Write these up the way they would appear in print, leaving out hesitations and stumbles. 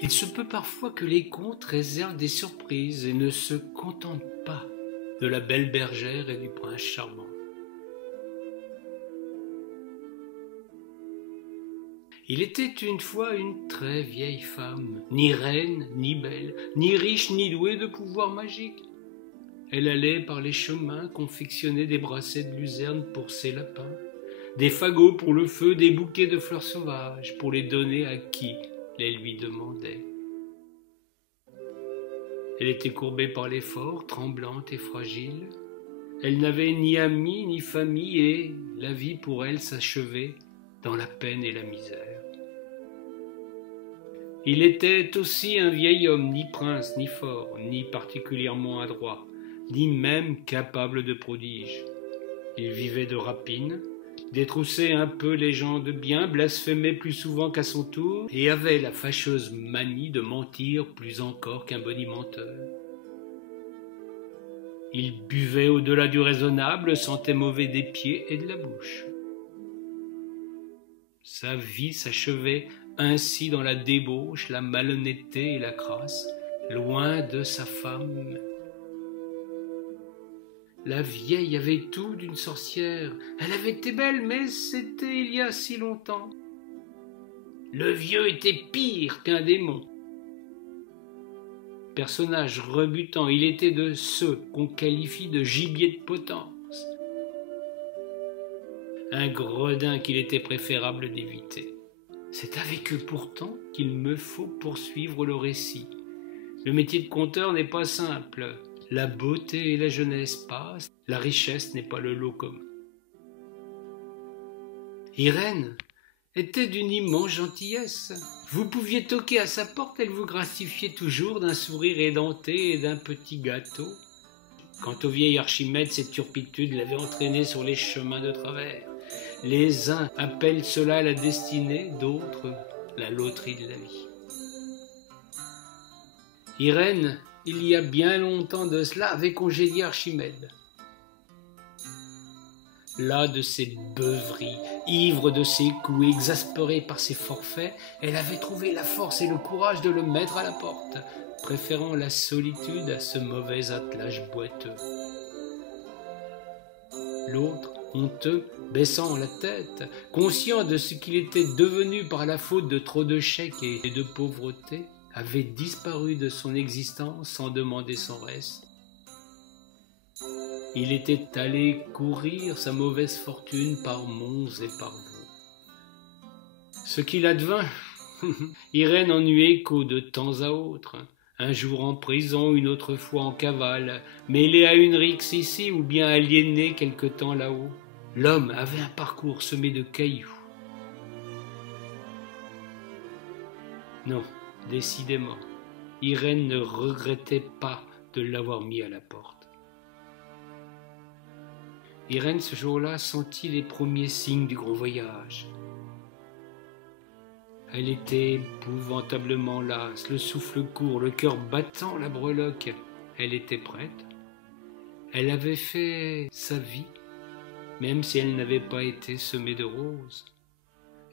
Il se peut parfois que les contes réservent des surprises et ne se contentent pas de la belle bergère et du prince charmant. Il était une fois une très vieille femme, ni reine, ni belle, ni riche, ni douée de pouvoirs magiques. Elle allait par les chemins confectionner des bracelets de luzerne pour ses lapins, des fagots pour le feu, des bouquets de fleurs sauvages pour les donner à qui les lui demandait. Elle était courbée par l'effort, tremblante et fragile. Elle n'avait ni amis ni famille et la vie pour elle s'achevait dans la peine et la misère. Il était aussi un vieil homme, ni prince, ni fort, ni particulièrement adroit, ni même capable de prodiges. Il vivait de rapines, détroussait un peu les gens de bien, blasphémait plus souvent qu'à son tour, et avait la fâcheuse manie de mentir plus encore qu'un bonimenteur. Il buvait au-delà du raisonnable, sentait mauvais des pieds et de la bouche. Sa vie s'achevait ainsi dans la débauche, la malhonnêteté et la crasse, loin de sa femme. La vieille avait tout d'une sorcière. Elle avait été belle, mais c'était il y a si longtemps. Le vieux était pire qu'un démon. Personnage rebutant, il était de ceux qu'on qualifie de gibier de potence. Un gredin qu'il était préférable d'éviter. C'est avec eux pourtant qu'il me faut poursuivre le récit. Le métier de conteur n'est pas simple. La beauté et la jeunesse passent, la richesse n'est pas le lot commun. Irène était d'une immense gentillesse. Vous pouviez toquer à sa porte, elle vous gratifiait toujours d'un sourire édenté et d'un petit gâteau. Quant au vieil Archimède, cette turpitude l'avait entraîné sur les chemins de travers. Les uns appellent cela la destinée, d'autres la loterie de la vie. Irène, il y a bien longtemps de cela, avait congédié Archimède. Las de ses beuveries, ivre de ses coups, exaspérée par ses forfaits, elle avait trouvé la force et le courage de le mettre à la porte, préférant la solitude à ce mauvais attelage boiteux. L'autre, honteux, baissant la tête, conscient de ce qu'il était devenu par la faute de trop de chèques et de pauvreté, avait disparu de son existence sans demander son reste. Il était allé courir sa mauvaise fortune par monts et par vaux. Ce qu'il advint, Irène en eut écho de temps à autre, un jour en prison, une autre fois en cavale, mêlé à une rixe ici ou bien aliéné quelque temps là-haut. L'homme avait un parcours semé de cailloux. Non, décidément, Irène ne regrettait pas de l'avoir mis à la porte. Irène, ce jour-là, sentit les premiers signes du grand voyage. Elle était épouvantablement lasse, le souffle court, le cœur battant la breloque. Elle était prête. Elle avait fait sa vie, même si elle n'avait pas été semée de roses.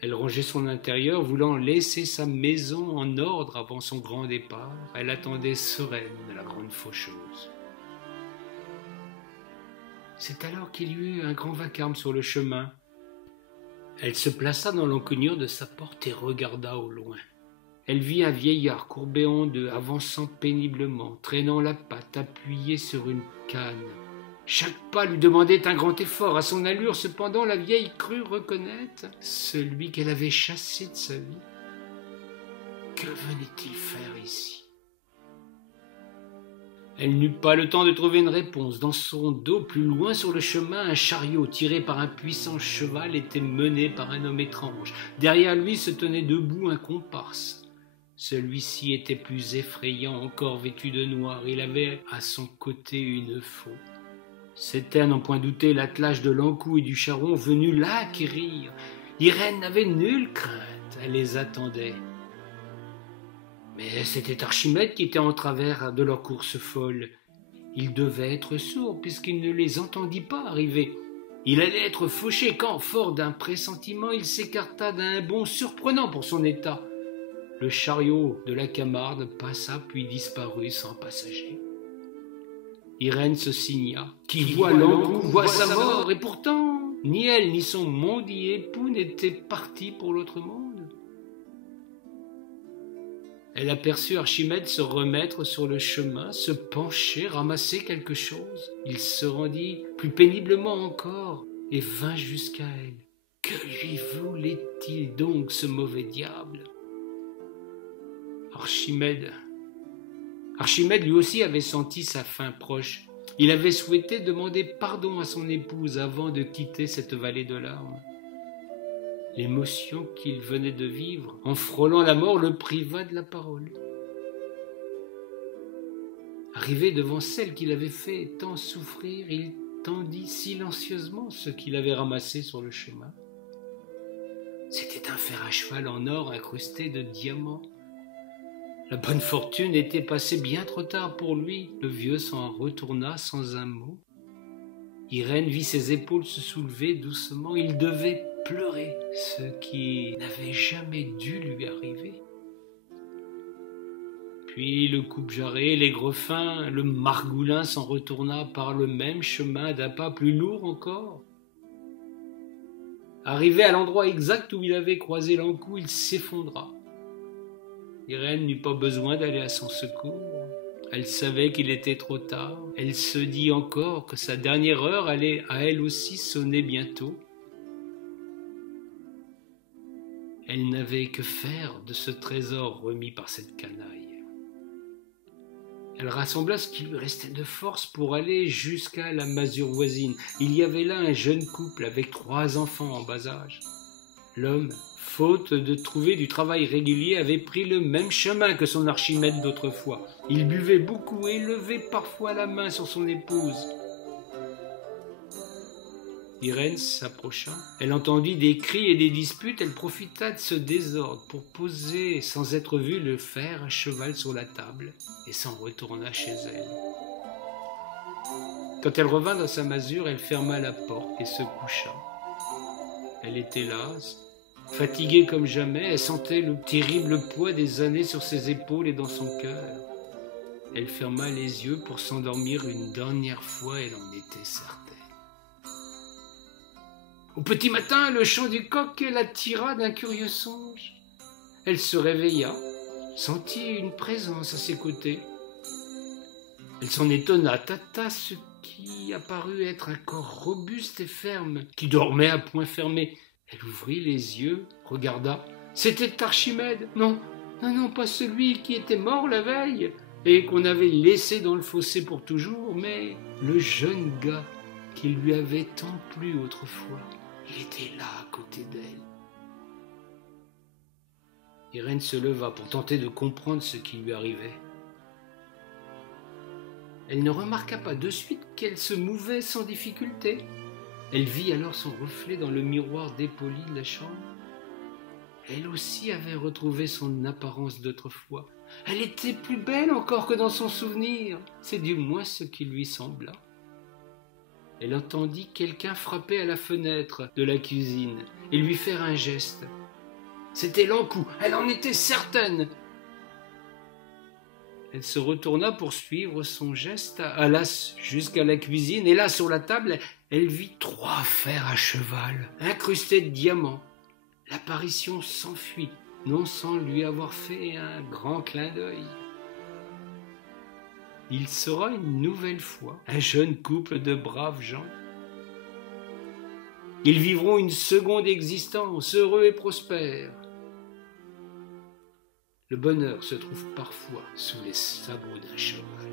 Elle rangeait son intérieur, voulant laisser sa maison en ordre avant son grand départ. Elle attendait sereine la grande faucheuse. C'est alors qu'il y eut un grand vacarme sur le chemin. Elle se plaça dans l'encoignure de sa porte et regarda au loin. Elle vit un vieillard courbé en deux, avançant péniblement, traînant la patte appuyée sur une canne. Chaque pas lui demandait un grand effort. À son allure, cependant, la vieille crut reconnaître celui qu'elle avait chassé de sa vie. Que venait-il faire ici ? Elle n'eut pas le temps de trouver une réponse. Dans son dos, plus loin sur le chemin, un chariot tiré par un puissant cheval était mené par un homme étrange. Derrière lui se tenait debout un comparse. Celui-ci était plus effrayant, encore vêtu de noir. Il avait à son côté une faux. C'était, à n'en point douter, l'attelage de l'Ankou et du Charron venu l'acquérir. Irène n'avait nulle crainte, elle les attendait. Mais c'était Archimède qui était en travers de leur course folle. Il devait être sourd puisqu'il ne les entendit pas arriver. Il allait être fauché quand, fort d'un pressentiment, il s'écarta d'un bond surprenant pour son état. Le chariot de la Camarde passa puis disparut sans passager. Irène se signa. Qui voit l'encou voit sa mort, et pourtant, ni elle ni son maudit époux n'étaient partis pour l'autre monde. Elle aperçut Archimède se remettre sur le chemin, se pencher, ramasser quelque chose. Il se rendit plus péniblement encore et vint jusqu'à elle. Que lui voulait-il donc, ce mauvais diable? Archimède lui aussi avait senti sa fin proche. Il avait souhaité demander pardon à son épouse avant de quitter cette vallée de larmes. L'émotion qu'il venait de vivre, en frôlant la mort, le priva de la parole. Arrivé devant celle qu'il avait fait tant souffrir, il tendit silencieusement ce qu'il avait ramassé sur le chemin. C'était un fer à cheval en or incrusté de diamants. La bonne fortune était passée bien trop tard pour lui. Le vieux s'en retourna sans un mot. Irène vit ses épaules se soulever doucement. Il devait pleurer, ce qui n'avait jamais dû lui arriver. Puis le coupe-jarret, les greffins, le margoulin s'en retourna par le même chemin d'un pas plus lourd encore. Arrivé à l'endroit exact où il avait croisé l'encou, il s'effondra. Irène n'eut pas besoin d'aller à son secours. Elle savait qu'il était trop tard. Elle se dit encore que sa dernière heure allait à elle aussi sonner bientôt. Elle n'avait que faire de ce trésor remis par cette canaille. Elle rassembla ce qui lui restait de force pour aller jusqu'à la masure voisine. Il y avait là un jeune couple avec 3 enfants en bas âge. L'homme, faute de trouver du travail régulier, avait pris le même chemin que son Archimède d'autrefois. Il buvait beaucoup et levait parfois la main sur son épouse. Irène s'approcha. Elle entendit des cris et des disputes. Elle profita de ce désordre pour poser, sans être vue, le fer à cheval sur la table et s'en retourna chez elle. Quand elle revint dans sa masure, elle ferma la porte et se coucha. Elle était lasse, fatiguée comme jamais. Elle sentait le terrible poids des années sur ses épaules et dans son cœur. Elle ferma les yeux pour s'endormir une dernière fois, elle en était certaine. Au petit matin, le chant du coq l'attira d'un curieux songe. Elle se réveilla, sentit une présence à ses côtés. Elle s'en étonna, tâta ce qui apparut être un corps robuste et ferme, qui dormait à poing fermé. Elle ouvrit les yeux, regarda. C'était Archimède. Non, pas celui qui était mort la veille et qu'on avait laissé dans le fossé pour toujours, mais le jeune gars qui lui avait tant plu autrefois. Il était là, à côté d'elle. Irène se leva pour tenter de comprendre ce qui lui arrivait. Elle ne remarqua pas de suite qu'elle se mouvait sans difficulté. Elle vit alors son reflet dans le miroir dépoli de la chambre. Elle aussi avait retrouvé son apparence d'autrefois. Elle était plus belle encore que dans son souvenir. C'est du moins ce qui lui sembla. Elle entendit quelqu'un frapper à la fenêtre de la cuisine et lui faire un geste. C'était l'encou, elle en était certaine. Elle se retourna pour suivre son geste, alla jusqu'à la cuisine, et là, sur la table, elle vit 3 fers à cheval, incrustés de diamants. L'apparition s'enfuit, non sans lui avoir fait un grand clin d'œil. Il sera une nouvelle fois un jeune couple de braves gens. Ils vivront une seconde existence, heureux et prospères. Le bonheur se trouve parfois sous les sabots d'un cheval.